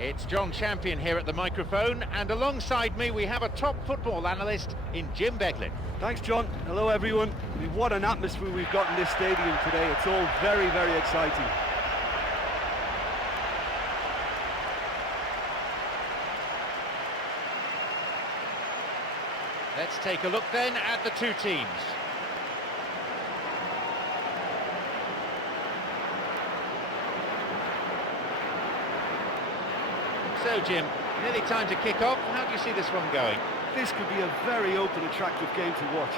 It's John Champion here at the microphone, and alongside me we have a top football analyst in Jim Beglin. Thanks, John. Hello, everyone. What an atmosphere we've got in this stadium today. It's all very, very exciting. Let's take a look then at the two teams. So, Jim, nearly time to kick off. How do you see this one going? This could be a very open, attractive game to watch.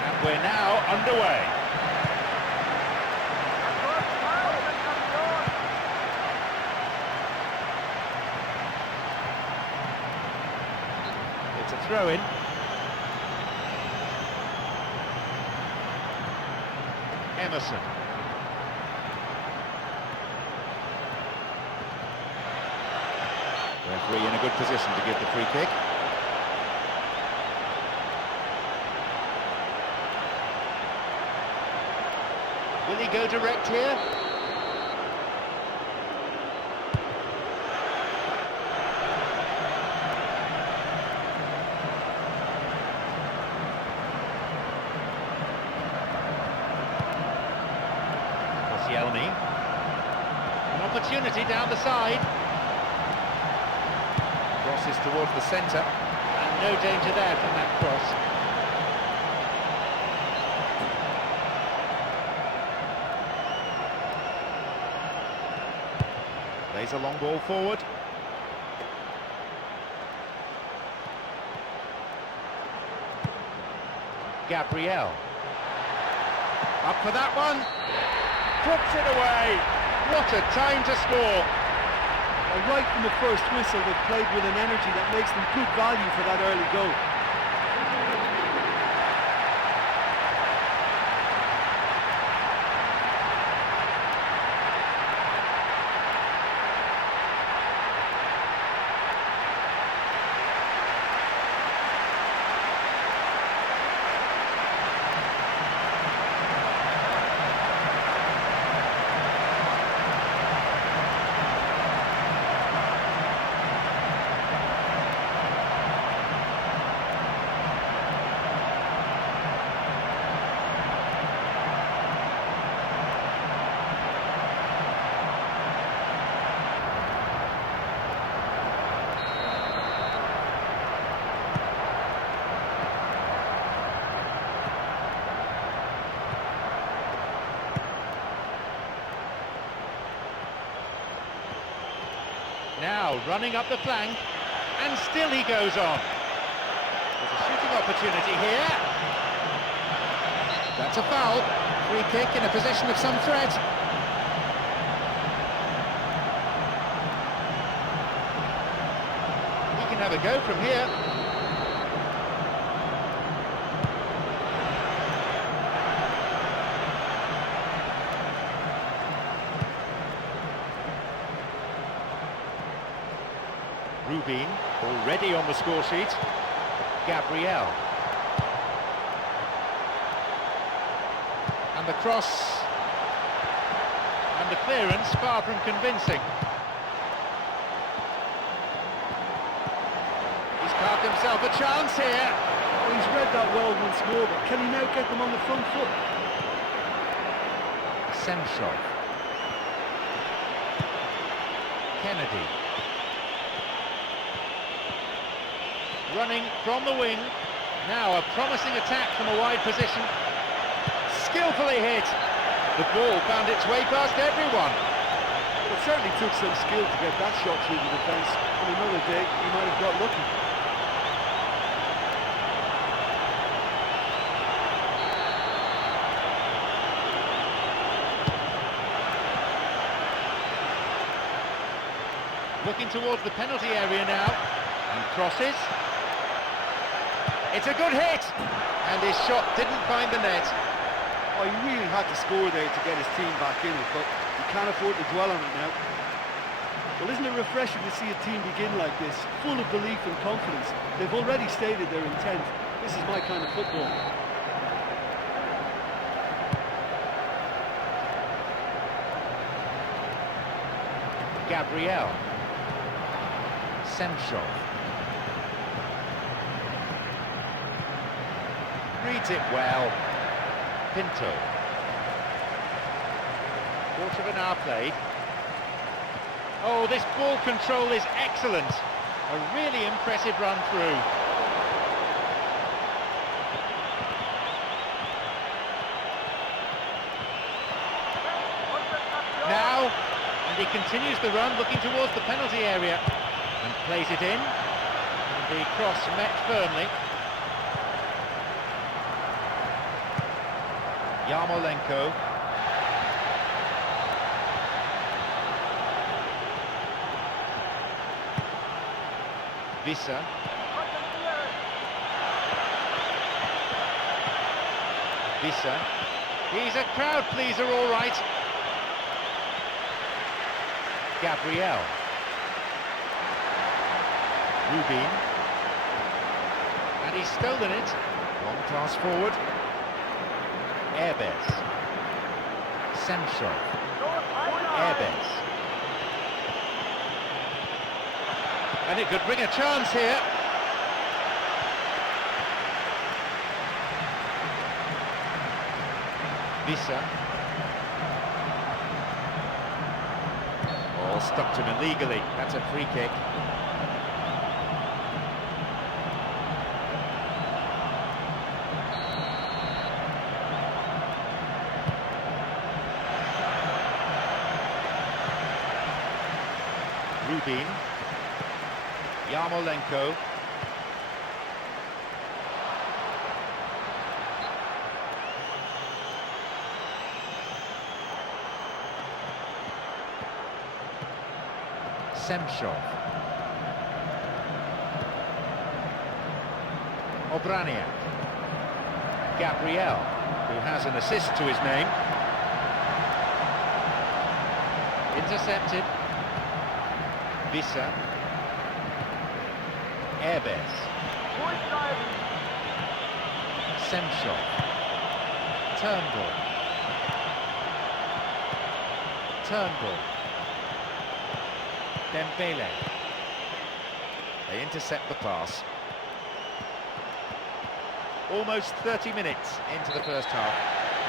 And we're now underway. It's a throw-in. Emerson. Referee in a good position to give the free kick. Will he go direct here? An opportunity down the side. Crosses towards the centre, and no danger there from that cross. Plays a long ball forward. Gabriel. Up for that one. Puts it away. What a time to score. Right from the first whistle, they've played with an energy that makes them good value for that early goal. Now running up the flank, and still he goes on. There's a shooting opportunity here. That's a foul. Free kick in a position of some threat. He can have a go from here. Rubin, already on the score sheet. Gabriel. And the cross. And the clearance far from convincing. He's carved himself a chance here. Well, he's read that well once more, but can he now get them on the front foot? Senshov. Kennedy. Running from the wing. Now a promising attack from a wide position. Skillfully hit. The ball found its way past everyone. It certainly took some skill to get that shot through the defence. On another day, he might have got lucky. Looking towards the penalty area now. And crosses. It's a good hit, and his shot didn't find the net. Oh, he really had to score there to get his team back in it, but you can't afford to dwell on it now. Well, isn't it refreshing to see a team begin like this, full of belief and confidence? They've already stated their intent. This is my kind of football. Gabriel. Senshov. Reads it well. Pinto. Quarter of an hour played. Oh, this ball control is excellent. A really impressive run through. Now, and he continues the run, looking towards the penalty area, and plays it in. And the cross met firmly. Yarmolenko. Visa. Visa. He's a crowd pleaser, all right. Gabriel. Rubin. And he's stolen it. Long pass forward. Airbez. Senshov. Airbez. And it could bring a chance here. Visa. Oh, stopped him illegally. That's a free kick. Rubin. Yarmolenko. Semshov. Obraniak. Gabriel, who has an assist to his name. Intercepted. Visa. Airbez. Semshov. Turnbull. Turnbull. Dembele. They intercept the pass. Almost 30 minutes into the first half.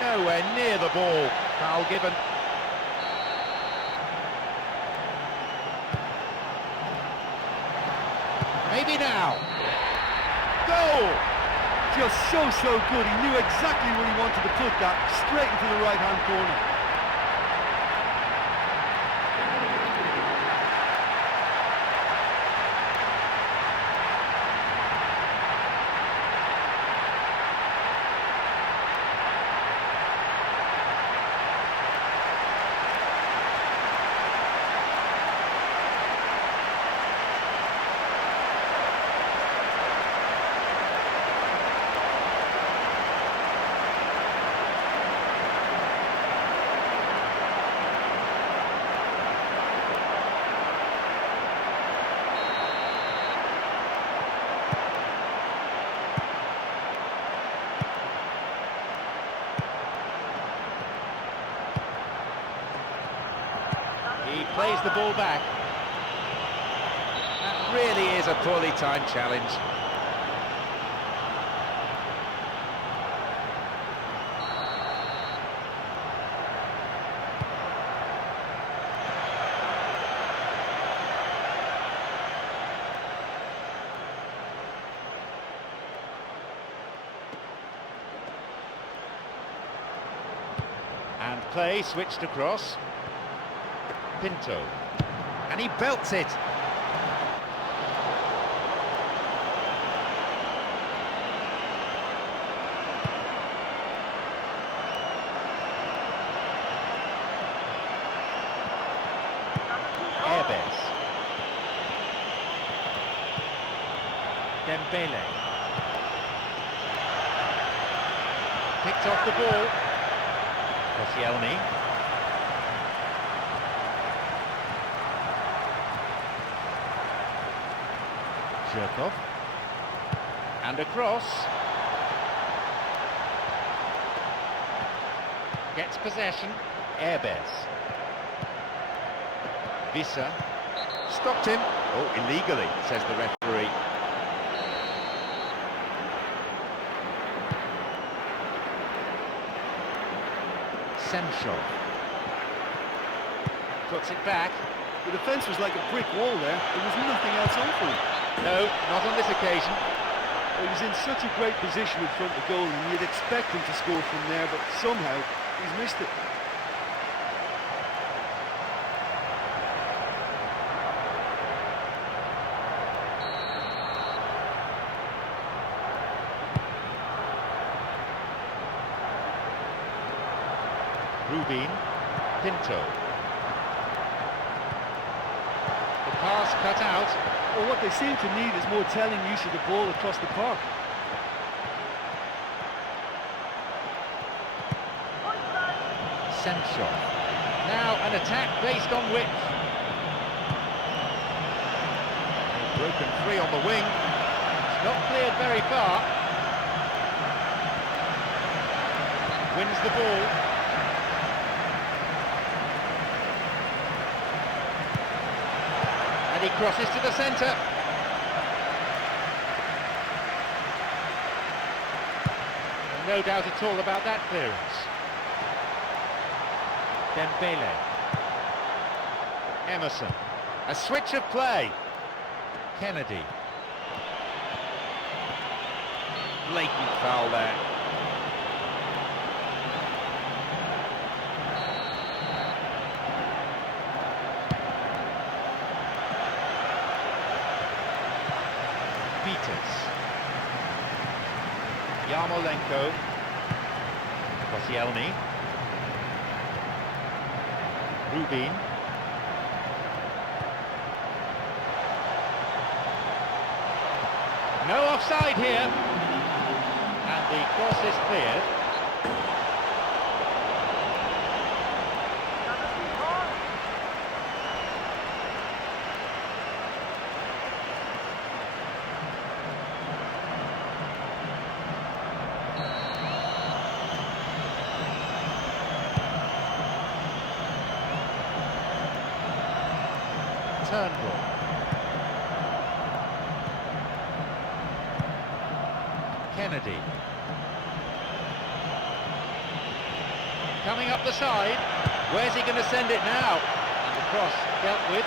Nowhere near the ball. Foul given. Maybe now. Goal! Just so good. He knew exactly where he wanted to put that, straight into the right-hand corner. He plays the ball back. That really is a poorly timed challenge. And play switched across. Pinto, and he belts it. Airbez. Dembele. Picked off the ball. Koscielny. Zhirkov. And across. Gets possession. Airbez. Visa. Stopped him. Oh, illegally, says the referee. Semshov. Puts it back. The defence was like a brick wall there. There was nothing else on for him. No, not on this occasion. He was in such a great position in front of the goal, and you'd expect him to score from there, but somehow he's missed it. Rubin, Pinto. The pass cut out. Well, what they seem to need is more telling use of the ball across the park. Semshov. Now an attack based on width. Broken free on the wing. It's not cleared very far. Wins the ball. And he crosses to the centre. No doubt at all about that clearance. Dembele. Emerson. A switch of play. Kennedy. Blatant foul there. Peters. Yarmolenko. Koscielny. Rubin. No offside here. And the cross is cleared. Turnbull. Kennedy. Coming up the side. Where's he going to send it now? And the cross dealt with.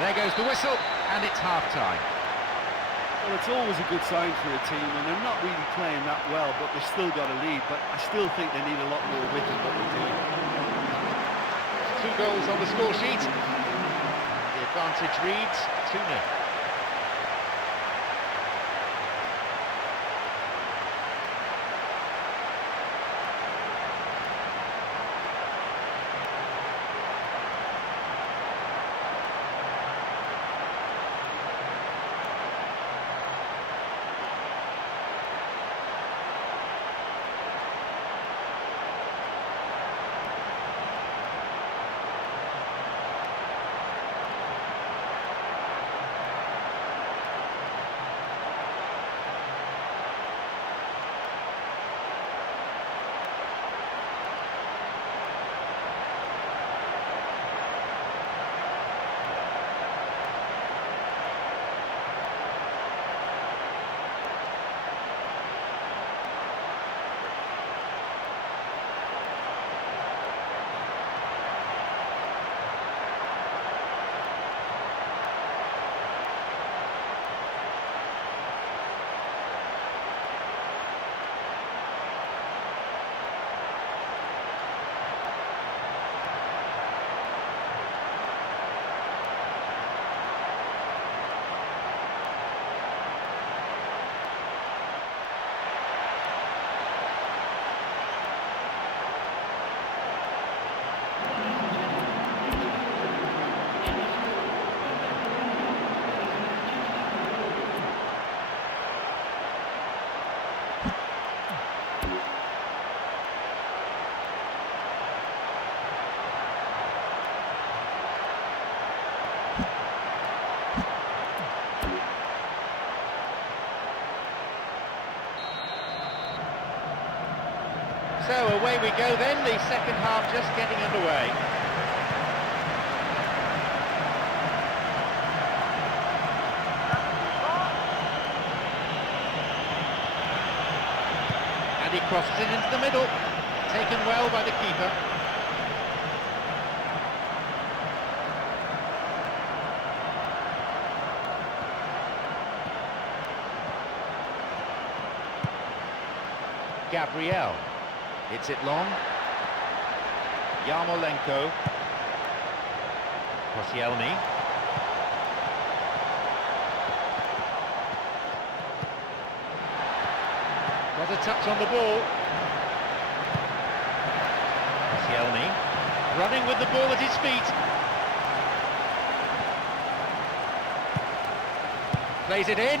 There goes the whistle, and it's half-time. Well, it's always a good sign for a team, and they're not really playing that well, but they've still got a lead. But I still think they need a lot more width than what they're doing. 2 goals on the score sheet. The advantage reads 2-0. So away we go then, the second half just getting underway. And he crosses it into the middle, taken well by the keeper. Gabriel hits it long. Yarmolenko. Koscielny. Got a touch on the ball. Koscielny running with the ball at his feet. Plays it in.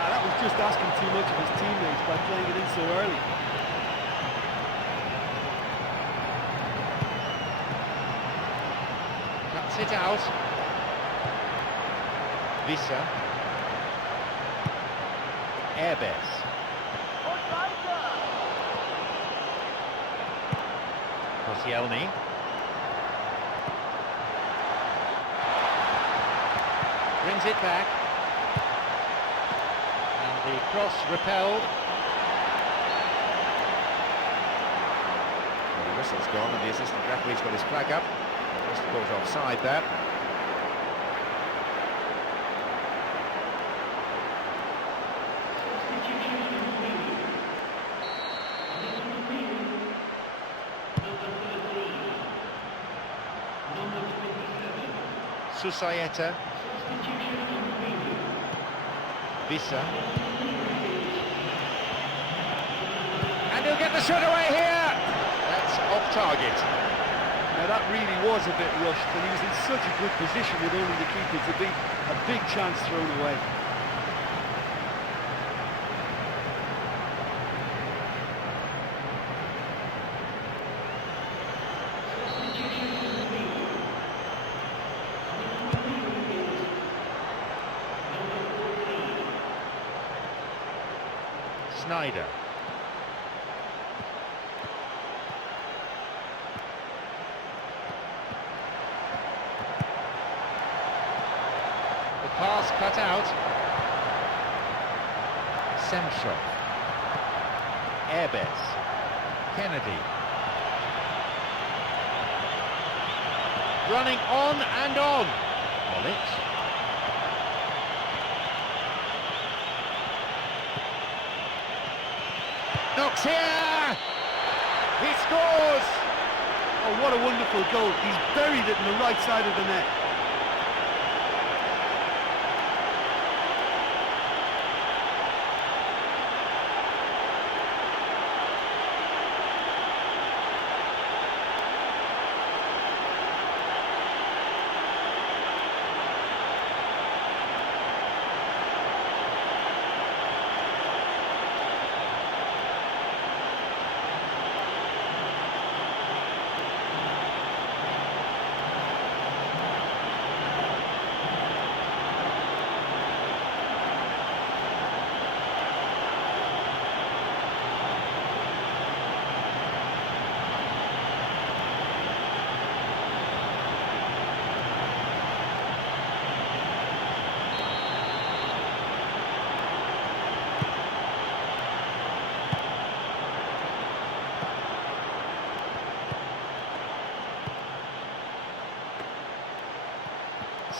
That was just asking too much of his teammates by playing it in so early. Cuts it out. Vissa. Airbes. Koscielny. Brings it back. The cross repelled. Well, the whistle's gone and the assistant referee's got his flag up. Just caught offside there. Susayeta. Vissa. And he'll get the shot away here! That's off target. Now that really was a bit rushed, and he was in such a good position with only the keeper to beat. A big chance thrown away. Snyder. The pass cut out. Semshov. Airbes. Kennedy. Running on and on. Olic. Knocks here! He scores! Oh, what a wonderful goal. He's buried it in the right side of the net.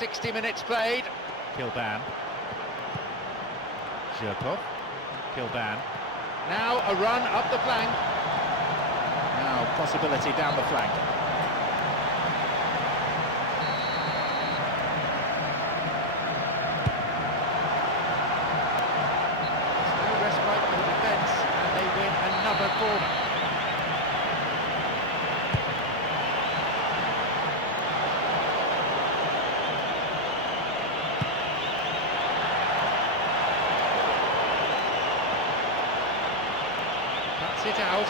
.60 minutes played. Kilban. Zhirkov. Kilban. Now a run up the flank. Now possibility down the flank. There's no respite for the defence, and they win another corner. It out.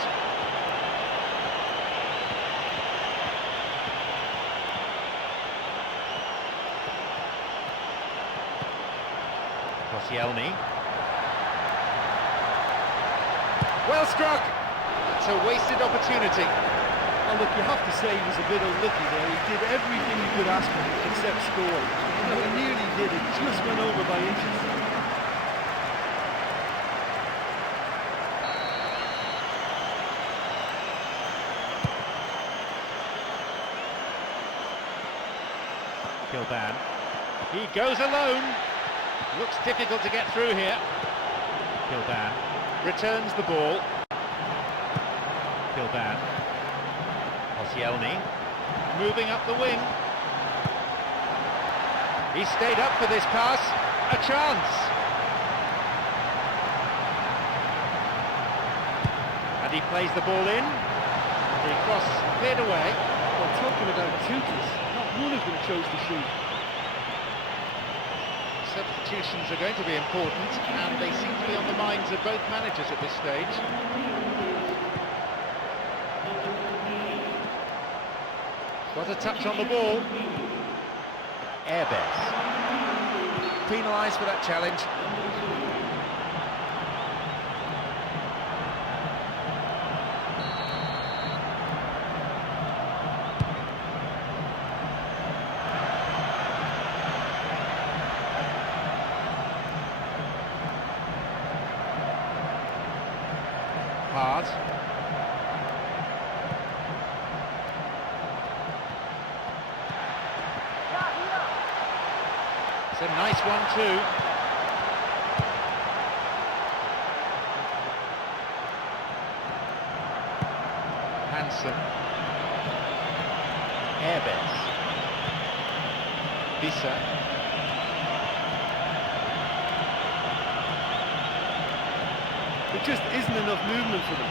Koscielny. Well struck. It's a wasted opportunity. Oh, look, you have to say he was a bit unlucky there. He did everything you could ask for except score. You know, he nearly did it, just went over by inches. Kilban. He goes alone. Looks difficult to get through here. Kilban returns the ball. Kilban. Koscielny moving up the wing. He stayed up for this pass. A chance. And he plays the ball in. The cross cleared away. Well, talking about tutors, not one of them chose to shoot. Substitutions are going to be important, and they seem to be on the minds of both managers at this stage. Got a touch on the ball. Airbes. Penalised for that challenge. Hard. It's a nice one too. Hansen. Airbes. Visa. There just isn't enough movement for them.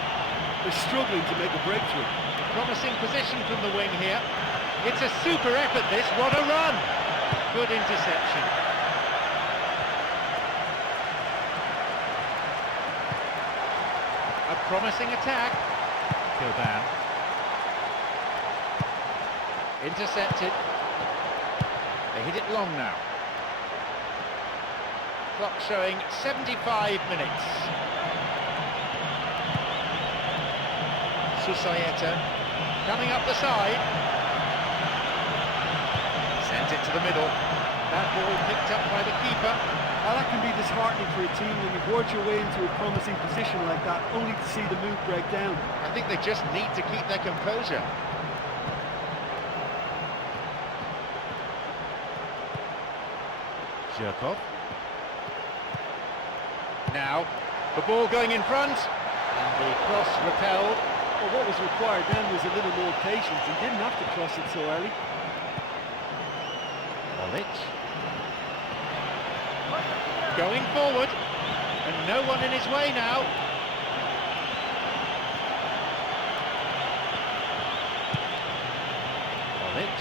They're struggling to make a breakthrough. Promising position from the wing here. It's a super effort this, what a run! Good interception. A promising attack. Kilban. Intercepted. They hit it long now. Clock showing 75 minutes. Susayeta coming up the side. Sent it to the middle. That ball picked up by the keeper. Now that can be disheartening for a team when you've worked your way into a promising position like that, only to see the move break down. I think they just need to keep their composure. Zhirkov. Now, the ball going in front, and the cross repelled. Well, what was required then was a little more patience. He didn't have to cross it so early. Olic. Going forward, and no one in his way now. Olic.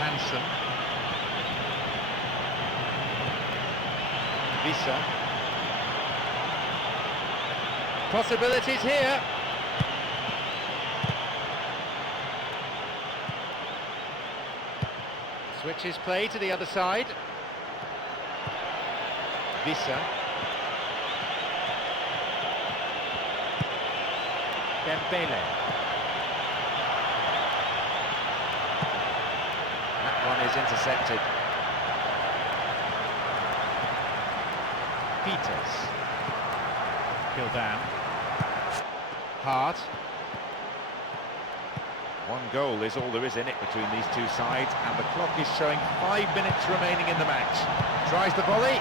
Hansen. Visa. Possibilities here. Switches play to the other side. Visa. Dembele. That one is intercepted. Peters. Kilban. Hart. One goal is all there is in it between these two sides, and the clock is showing 5 minutes remaining in the match. Tries the volley.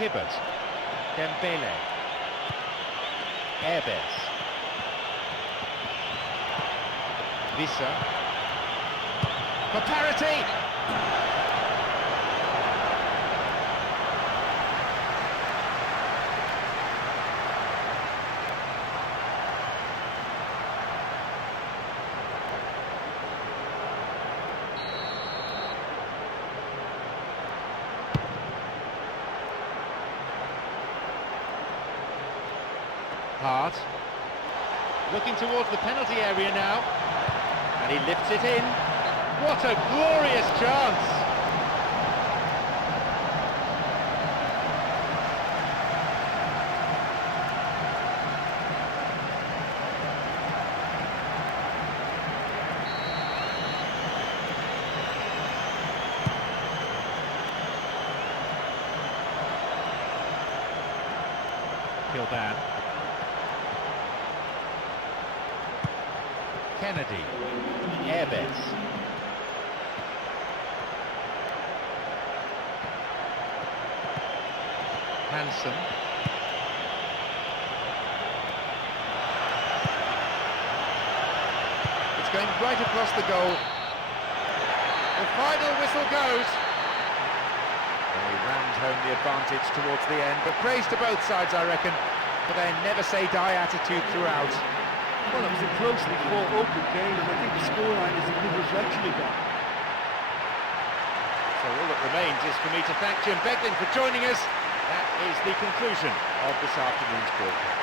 Hibbert. Dembele. Airbes. Visa. For parity! part. Looking towards the penalty area now. And he lifts it in. What a glorious chance! Kildan. Kennedy. Airbets. Hansen. It's going right across the goal. The final whistle goes. They rammed home the advantage towards the end, but praise to both sides, I reckon, for their never-say-die attitude throughout. Well, it was a closely fought open game, and I think the scoreline is a good reflection of that. So all that remains is for me to thank Jim Beglin for joining us. That is the conclusion of this afternoon's broadcast.